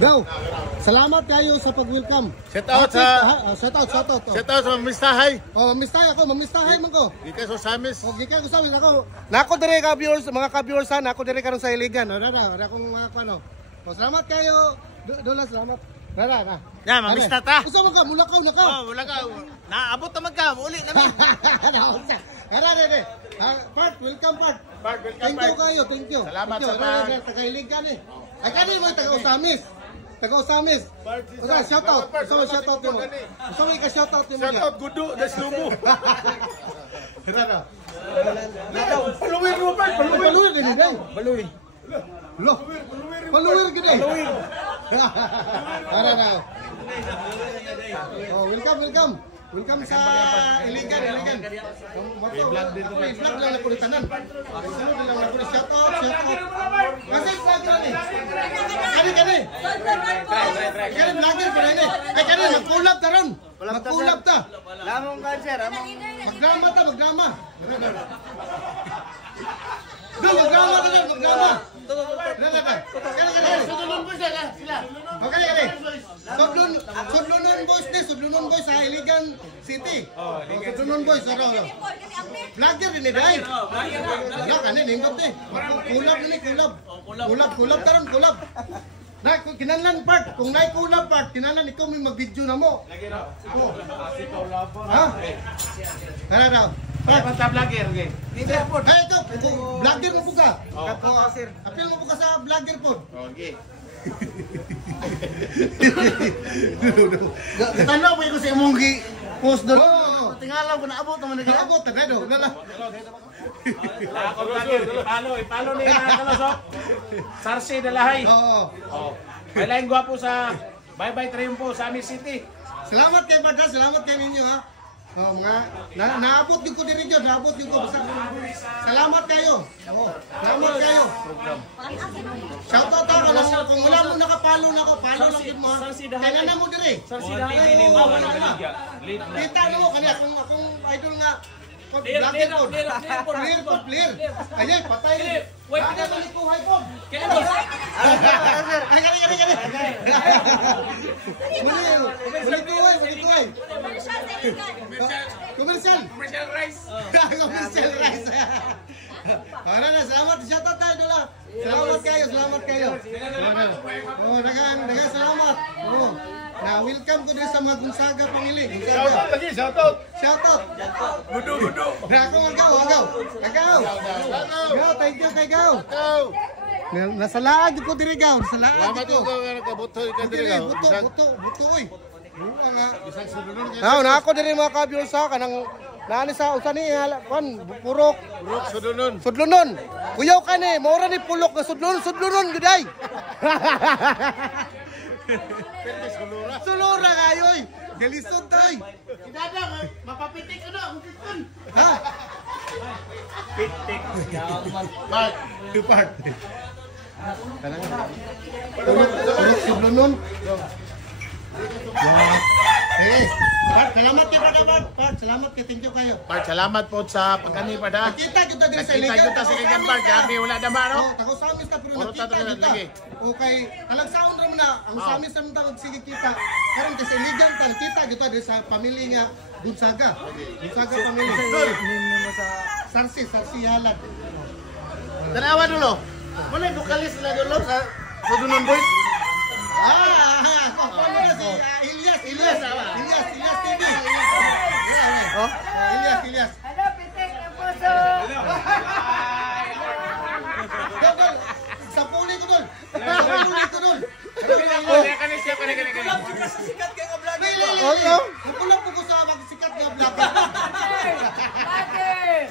Go. Salamat kayo sa pag-welcome. Shout out sa shout out. Shout out sa mamistahay. Oh, mamistahay man ko. Gikan sa Samis. Oh, gikan ko sa ako. Nako dire ka viewers, mga ka-viewers nako dire karon sa Iligan. Ara kung mga ano. Oh, salamat kayo. Dola salamat. Na. Ya, mamista ta. Usa man ka mulakaw na ka. Oh, wala ka. Naabot naman ka, uli namin. Ara. Part, welcome part. Thank you kayo, thank you. Salamat sa taga-Iligan eh. Ay kani mo taga-Usamis. Taga-Usamis. Usa shout out. So shout out mo. So may ka shout out mo. Shout out Gudu das Lumo. Ara. Paluwir mo pa, Paluwir din day. Paluwir. Lo. Paluwir gid. Ara. Oh, welcome. Welcome sa Iligan. I-vlog lang ako ni tanan. Sunod lang ako ni shout out. Kasi vlog lang eh. Kani. Kani vlogger pa rin eh. Ay kani, mag-collab ta ron. Mag-collab ta. Lamong ka, sir. Magdrama ta. Magdrama. Sudulon po sila. Okay. Sudlunon boys sa Iligan City. Sudlunon boys. Vlogger din eh, dahil. Vlog ka rin, hinggot eh. Kulab taron. Na, kinanlan part, kung na'y kulab part, kinanlan ikaw may mag-video na mo. Ha? Tara daw. Basta vlogger, okay. Hey, ito, vlogger mo po ka. Apil mo po ka sa vlogger po. Okay. Tanaw mo ko sa imong post doon. Tingalaw ko naabot naman na Naabot na daw. Ako vlogger, ipalo ni Kalasok. Sarsi Dalahay. Oo. May laing gwapo sa Bye Triumpo sa Amis City. Salamat kay Badra, salamat kay ninyo ha. Oh, naabot yung ko din dyan, naabot yung ko. Salamat kayo. Salamat kayo. Shoutout ako lang, kung wala mo nakapalo na ako, palo lang yun mo. Kaya na mo din eh. Kita mo, kanya akong idol nga. Clear. Kaya, patay. Wait, Kaya na likuhay po. Kaya boss. Ay, kani. Malikuhay. Commercial rice. Commercial rice. Para na, salamat. Shoutout tayo doon lang. Salamat kayo. Oh, dagan, salamat. Oh, na-welcome ko din sa mga Gonzaga Pangili. Shoutout. Gudu. Ako, agaw. Thank you, Gaw. Nasalaag ko diri Gaw. Salamat ko nakabutoy ka diri ka. Buto, oy. Na ako diri mga ka-viewers sa kanang nani sa usa ni purok sudlunon. Kuyaw ka ni, mora ni pulok na sudlunon guday. Sulura kayo oy. Delisod tay. Kidadang mapapitik ka na, hukikon. Ha? Pitik. Part. Purok sudlunon. Salamat kay Part. Salamat kay thank you kayo. Part, salamat po sa pagkani pa da. Kita kita diri sa Iligan. Kita sa Iligan Park, kami wala na ba no? Tako samis ta pero Puro nakita tato na kita. lagi. Okay, alang saon ra na ang samis ra ta sige kita. Karon kasi Iligan tan kita kita diri sa pamilya nga Gonzaga pamilya. Sa Sarsi Halad. Tanawa dulo. Wala bukalis na dulo sa Sudunon Boys. Ako na si Ilyas TV. Oh, Ilyas. Ano, pitik na puso! Dol, sa puli ko dol. Sikat kay ka vlog. Napulap ko sa magsikat nga vlog. Bakit?